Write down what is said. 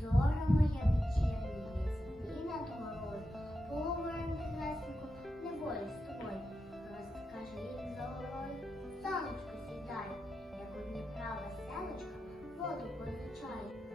Зоро моя вечірня, і над горою, поговоримо тихесенько, не з тобою. Розкажи їм за горою, сонечко сідає, як у Дніпра веселочка, воду позичає.